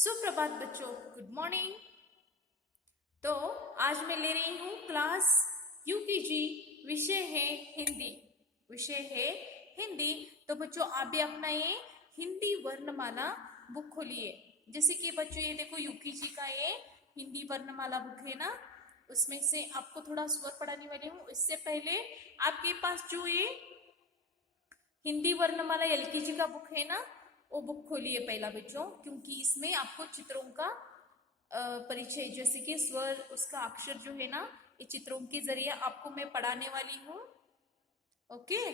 सुप्रभात बच्चों, good morning. तो आज मैं ले रही हूँ क्लास यूकेजी। विषय है हिंदी। विषय है हिंदी। तो बच्चों आप भी अपना ये हिंदी वर्णमाला बुक खोलिए। जैसे कि बच्चों ये देखो यूकेजी का ये हिंदी वर्णमाला बुक है ना, उसमें से आपको थोड़ा स्वर पढ़ाने वाली हूँ। इससे पहले आपके पास जो ये हिंदी वर्णमाला एलकेजी का बुक है ना, वो बुक खोलिए पहला बच्चों, क्योंकि इसमें आपको चित्रों का परिचय, जैसे कि स्वर, उसका अक्षर जो है ना, ये चित्रों के जरिए आपको मैं पढ़ाने वाली हूँ। ओके,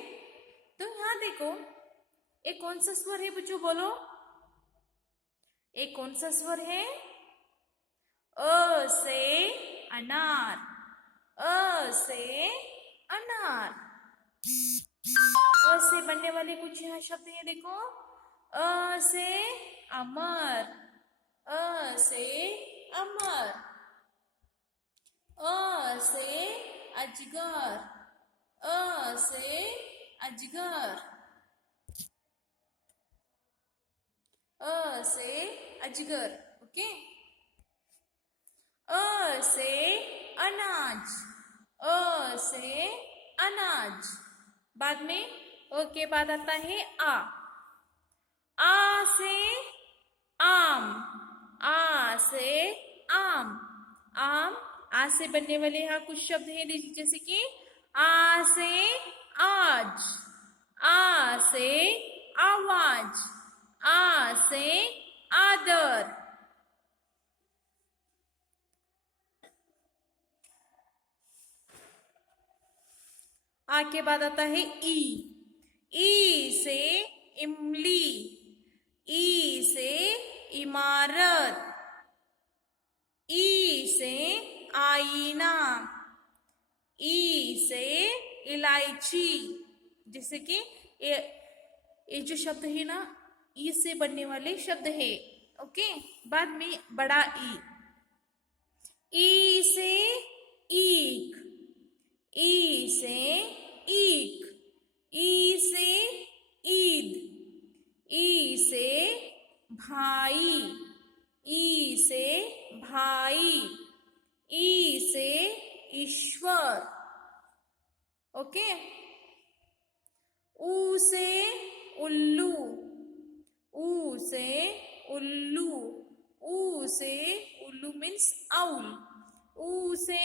तो यहाँ देखो, एक कौन सा स्वर है बच्चों, बोलो। एक कौन सा स्वर है? अ से अनार। अ से अनार। अ से बनने वाले कुछ यहाँ शब्द है, देखो। अ से अमर। अ से अमर। अ से अजगर। अ से अजगर। अ से अजगर। ओके। अ से अनाज। अ से अनाज। बाद में अ के बाद आता है आ। आ से आम। आ से आम। आम। आ से बनने वाले यहाँ कुछ शब्द हैं, जैसे कि आ से आज। आ से आवाज। आ से आदर। आ के बाद आता है ई। ई से इमली। ई से इमारत। ई से आईना। ई से इलायची। जैसे कि ये जो शब्द है ना, ई से बनने वाले शब्द है। ओके। बाद में बड़ा ई। ई से ईख। ई से ईख। ई से ईद। ई से भाई। ई से भाई। ई से ईश्वर। ओके। ऊ से उल्लू। ऊ से उल्लू। ऊ से उल्लू मीन्स आउल। ऊ से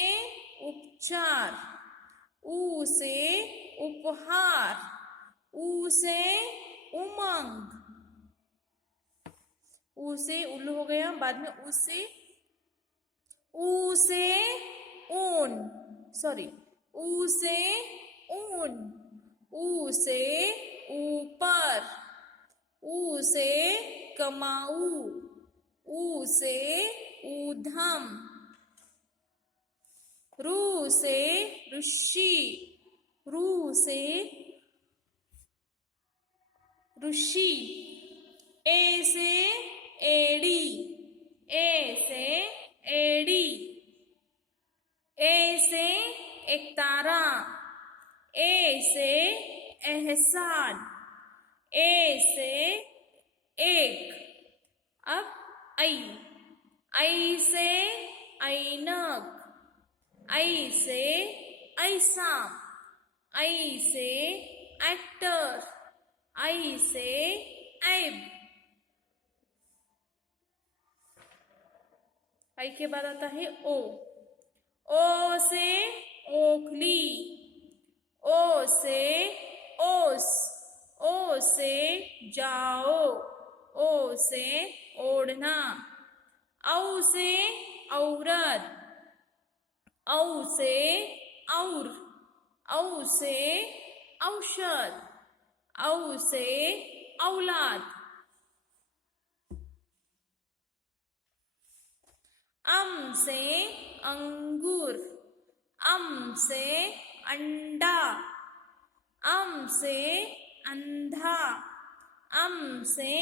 उपचार। ऊ से उपहार। ऊ से उमंग। ऊ से उल्लू हो गया। बाद में ऊ से ऊन। सॉरी, ऊ से ऊन। ऊ से ऊपर। ऊ से कमाऊ। ऊ से ऊधम। रू से ऋषि। रू से ऋषि। ए से एड़ी। ए से एड़ी। ए से एक तारा। ए से एहसान। ए से एक। अब आई। आई से ऐनक। आई से ऐसा। आई से एक्टर। आई से ऐब। आई के बाद आता है ओ। ओ से ओखली। ओ से ओस। ओ से जाओ। ओ से ओढ़ना। औ से औरत। औ से और। औ से औषध। औ से औलाद। अम से अंगूर। अम से अंडा। अम से अंधा। अम से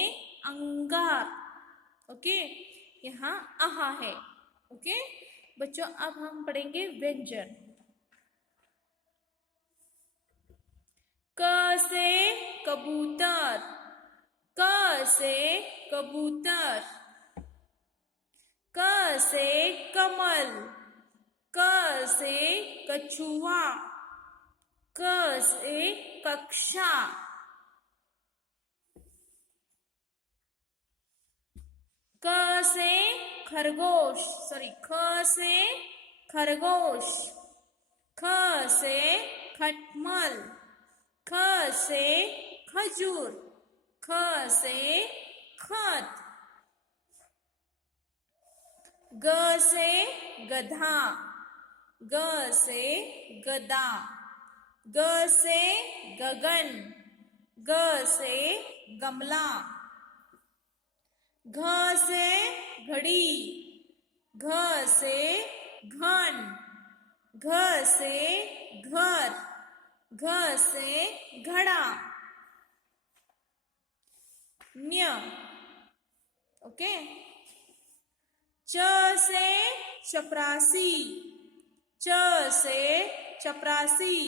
अंगार। ओके, यहाँ आहा है। ओके बच्चों, अब हम पढ़ेंगे व्यंजन। क से कबूतर। क से कबूतर। से कमल, क से कछुआ, क से कक्षा, क से खरगोश, ख से खरगोश, ख से खटमल, ख से खजूर, ख से खत, ग से गधा, ग से गदा, ग से गगन, ग से गमला, घ से घड़ी, घ से घन, घ से घर, घ से घड़ा, न्य। ओके। च से चपरासी, च से चपरासी,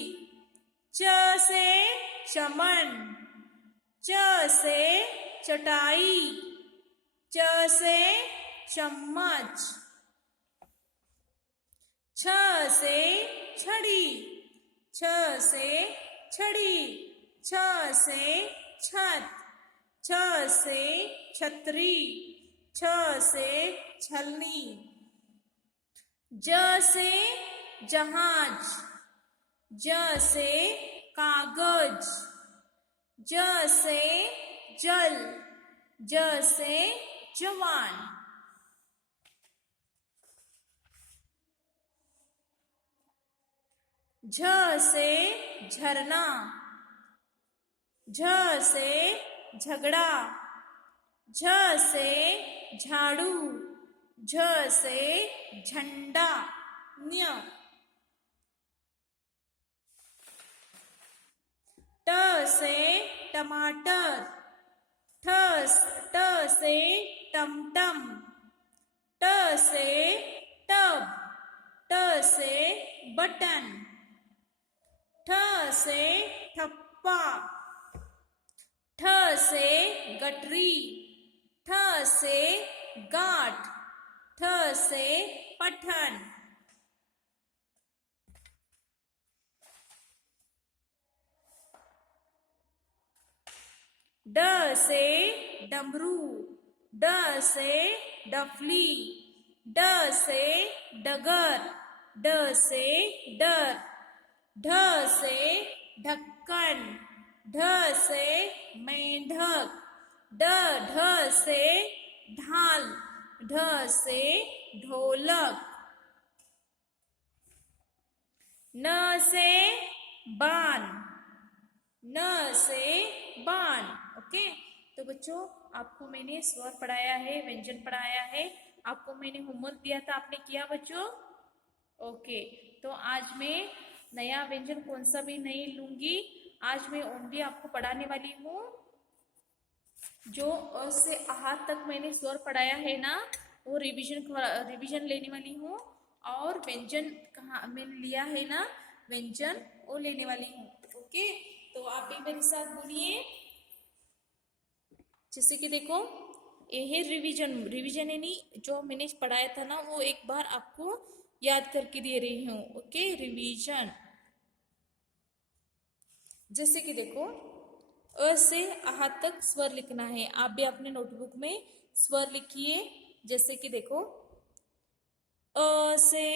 च से चमन, च से चटाई, च से चम्मच, छ से छड़ी, छ से छड़ी, छ से छत, छ से छतरी, छ से छलनी, ज से जहाज, ज से कागज, ज से जल, ज से जवान, झ से झरना, झ से झगड़ा, झ से झाड़ू, झ से झंडा, न्य। ट से टमाटर, ट से टमटम, ट से टब, ट से बटन, ठ से ठप्पा, ठ से गठरी, ठ से गांठ, ठ से पठन, ड से डमरू, ड से डफली, ड से डगर, ड से डर, ढ से ढक्कन, ढ से मेंढक, ढ से ढाल, ढ से ढोलक, न से बाण, न से बाण। ओके। तो बच्चों आपको मैंने स्वर पढ़ाया है, व्यंजन पढ़ाया है, आपको मैंने होमवर्क दिया था, आपने किया बच्चों? ओके। तो आज मैं नया व्यंजन कौन सा भी नहीं लूंगी, आज मैं ओनली आपको पढ़ाने वाली हूँ जो अ से आहार तक मैंने स्वर पढ़ाया है ना, वो रिवीजन लेने वाली हूँ, और व्यंजन कहाँ मैंने लिया है ना व्यंजन, वो लेने वाली हूँ। ओके। तो आप भी मेरे साथ बोलिए। जैसे कि देखो, ये रिवीजन यानी जो मैंने पढ़ाया था ना, वो एक बार आपको याद करके दे रही हूँ। Okay, revision. जैसे कि देखो, अ से आहा तक स्वर लिखना है। आप भी अपने नोटबुक में स्वर लिखिए। जैसे कि देखो, अ से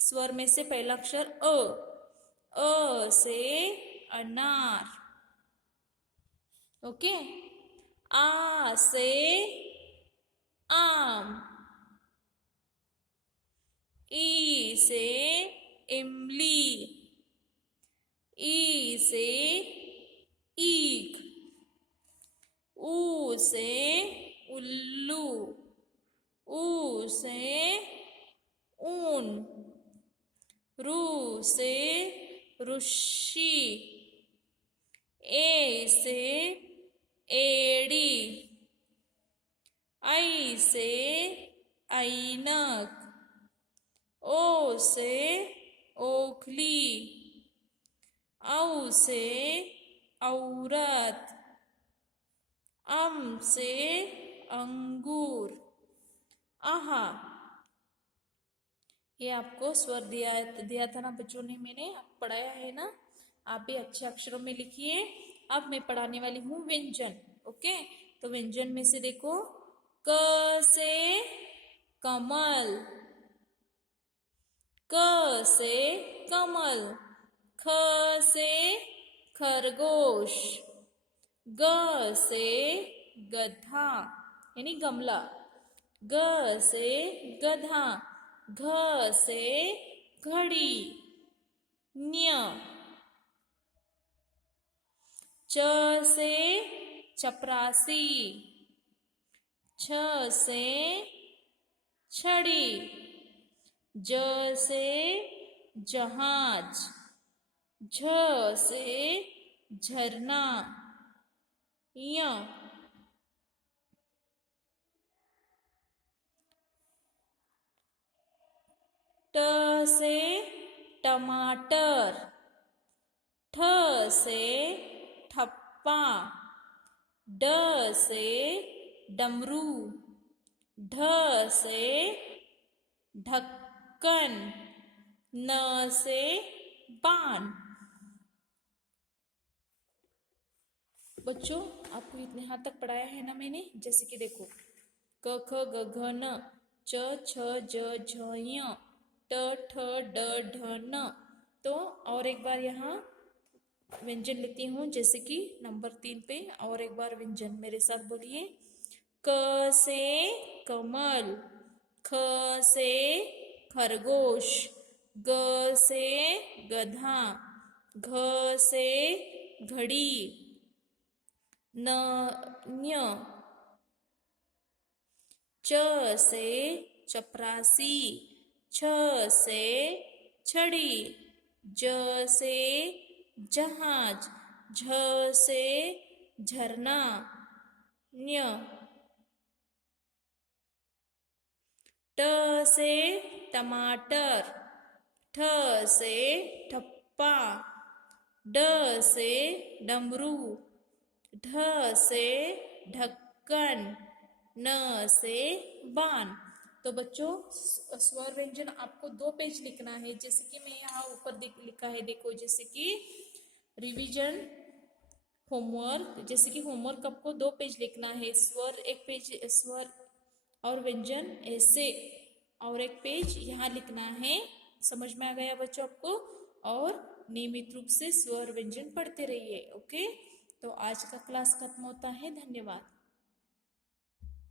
स्वर में से पहला अक्षर अ से अनार। ओके। आ से आम, ई से इमली, ई से ईख, ऊ से उल्लू, ऊ से ऊन, रू से ऋषि, ए से एड़ी, आई से ऐनक, ओ से ओखली, औ से औरत, अम से अंगूर, आहा ये आपको स्वर दिया दिया था ना बच्चों ने, मैंने पढ़ाया है ना, आप भी अच्छे अक्षरों में लिखिए। अब मैं पढ़ाने वाली हूँ व्यंजन। ओके, तो व्यंजन में से देखो, क से कमल, क से कमल, ख से खरगोश, ग से गधा यानी गमला, ग से गधा, घ से घड़ी, न्य, च से चपरासी, छ से छड़ी, ज से जहाज, झ से झरना, य, ट से टमाटर, ठ से ठप्पा, ड से डमरू, ढ से ढक्कन, न से बाण। बच्चों आपको इतने हाथ तक पढ़ाया है ना मैंने, जैसे कि देखो, क ख ग घ न, च छ ज झ ञ, ट ठ ड ढ न। तो और एक बार यहाँ व्यंजन लेती हूँ, जैसे कि नंबर 3 पे और एक बार व्यंजन मेरे साथ बोलिए। क से कमल, ख से खरगोश, ग से गधा, घ से घड़ी, न न्य, च से चपरासी, छ से छड़ी, ज से जहाज, झ से झरना, न्य, ट से टमाटर, ठ से ठप्पा, ड से डमरू, ढ से ढक्कन, न से बाण। तो बच्चों स्वर व्यंजन आपको 2 पेज लिखना है, जैसे कि मैं यहाँ ऊपर लिखा है, देखो, जैसे कि रिवीजन होमवर्क, जैसे कि होमवर्क आपको 2 पेज लिखना है, स्वर 1 पेज, स्वर और व्यंजन ऐसे, और 1 पेज यहाँ लिखना है। समझ में आ गया बच्चों आपको? और नियमित रूप से स्वर व्यंजन पढ़ते रहिए। ओके, तो आज का क्लास खत्म होता है। धन्यवाद।